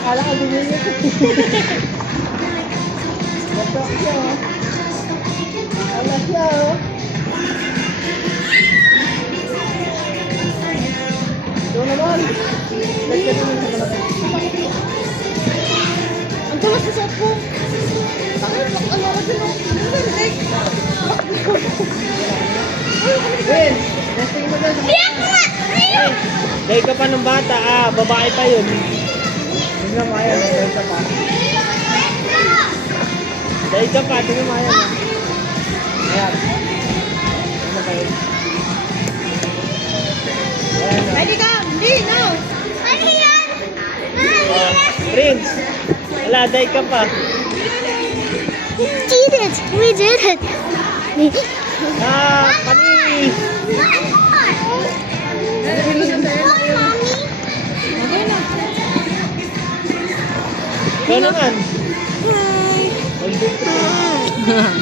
Kala ko din yun. Bato siya, oh. Kala siya, oh. Doon naman. Lagyan naman sa malaki. Ang tulas sa sot ko. Bakit? Ano ka din, oh. Ben, nesting mo dyan. Dahil ka pa ng bata, babae pa yun. Tingnan mo ayan, dahil ka pa. Dahil ka pa, tingnan mo ayan. Ayan. Tingnan pa yun. Pwede ka! Hindi, no! Ano yan? Prince, wala, dahil ka pa. We did it! We did it! Kami! Ikaw naman. Hi! All day.